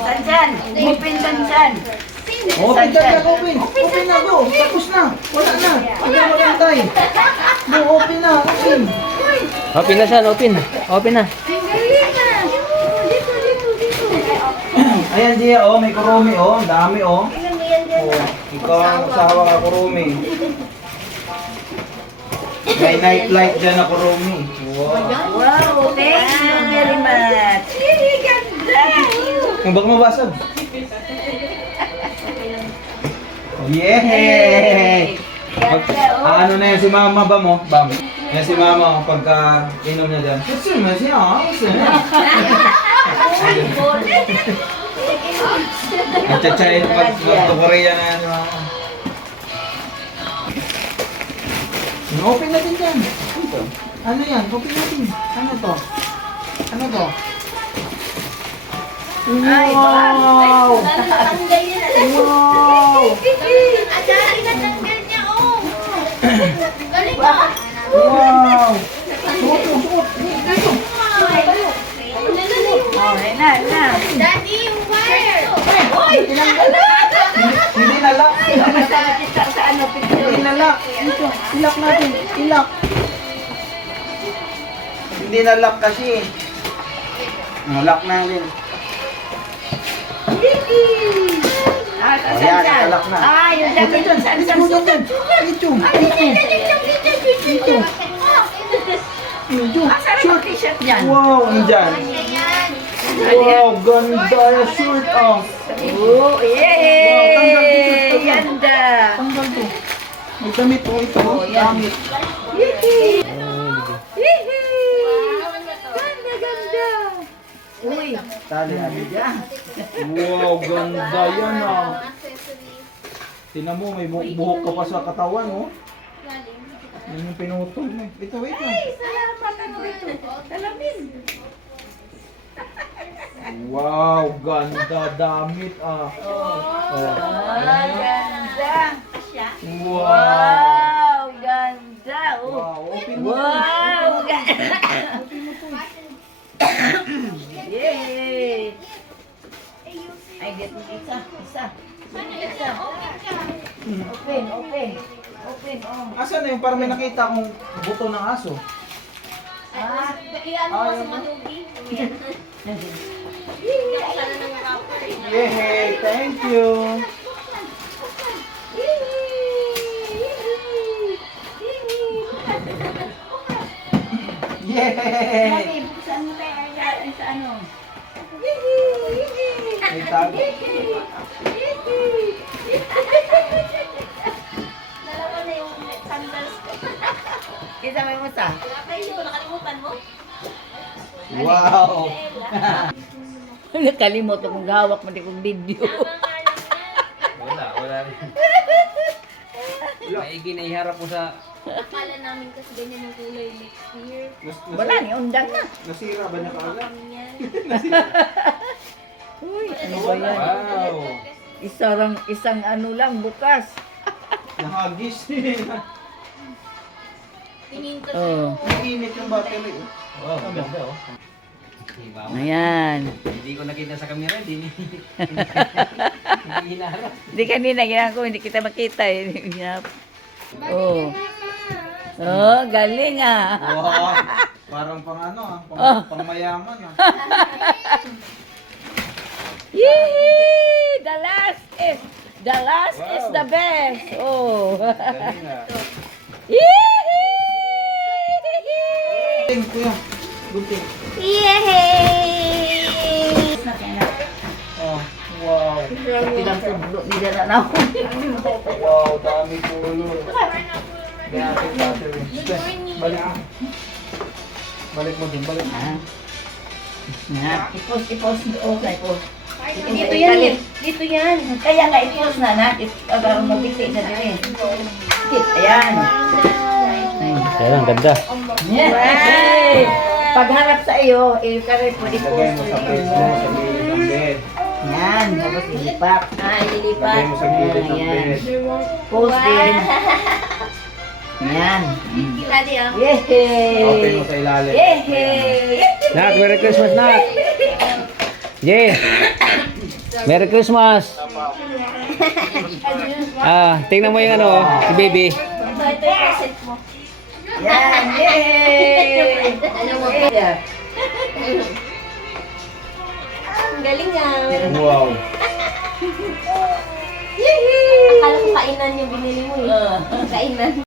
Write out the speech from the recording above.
Sansan. Open Sansan. Open na, open. Open na, go. Tapos na. Wala na. Hindi mo magantay. Go, open na, open. Open na siya, open. Open na. Ayan, Gia, oh, may kurumi, oh. Ang dami, oh. Oh, ikaw ang usawa ka, kurumi. May night light dyan na kurumi. Wow. Wow, thank you very much. Ganda. Kung baka mabasag. Yay! Ano na yan si mama ba mo? Bam. Yan si mama pagka inom niya dyan. Kasi siya, kasi Ang tsachayin mag-Korea na yan. Open natin dyan. Ano yan? Open natin. Ano to? Ano to? Wow! Wow! Adari na tanggal niya, oh. Galing ba? Wow! Suot mo, suot! Dito! Okay na. Daddy, yung wire. Hoy! Hindi na lock! Sa ano, picture. Hindi na lock! Dito, ilak natin! Ilak! Hindi na lock kasi. Lock natin. Ayan, nakalak na. Yung damit Dito, Sansan. dito, dito. Dito. Asan ang t-shirt niyan? Wow, andyan. Wow, ganda yung shirt, oh. Oh, yay! Ganda! Tanggal to. May damit, oh, ito. Damit. Ganda! Uy! Tali, wow, ganda yan, oh. Tingnan mo, may buhok ka pa sa katawan, oh. Yan yung pinutol mo. Ito, wait lang. Salamat ano ito. Salamin. Wow, ganda damit, ah. Ganda. Wow. Wow, ganda. Oh. Wow, open mo. Wow, ganda. Yay! Ay, get mo isa. Open, oh. Asan na yung parang may nakita kong buto ng aso? Iyan mo sa manubi. Sana ng rapper. Yay, thank you. Yay! Mami, buksan mo tayo sa ano. May tago. Dalawa na yung sandals ko. Kita mo yung musa. Nakalimutan mo? Wow! Nakalimot akong gawak mo di kong video. Wala rin. Maigi na iharap mo sa... Akala namin kasi ganyan yung kulay next year. Wala ni undang na. Nasira ba niya kaagad? Yan. Uy, ano ba yan? Wow! Isang ano lang bukas. Nahagis. Tingin ko Oh. Nag-init yung battery. Wow, ganda oh. Diba? Ayan. Hindi ko nakita sa camera, hindi hinarap. Hindi kanina ginagawa ko, hindi kita makita eh. Oh. Oh, galing ah. Wow! Parang pang ano, pang mayaman, ah. Yee! The last is the best. Oh. Galing ah. Yee! Gunting, kuya. Gunting. yay! Oh, wow. Ilang tudlo ni dala na ako. Wow, dami pulo. Kaya ating battery. Balik mo. Balik mo din, balik mo. I-post. Okay, post. Dito yan eh. Dito yan. Kaya nga i-post na natin. Para mabiti na din. Ayan. Kaya lang, ganda. Yay! Pagharap sa iyo, i-post Lagay mo sa page mo, sa gilid ng bed. Yan, tapos ilipat. Ililipat. Lagay mo sa gilid ng Ayan. bed. Post din. Yan. Daddy, ah. Open mo Yay! sa ilalim. Yay! Nak, Merry Christmas, Nak! Jay! Merry Christmas! Tingnan mo yung ano, si baby. Ito yung present mo. Yan! Yay! Yeah. Ang galing nga. Wow. Akala ko kainan yung binili mo eh. Kainan.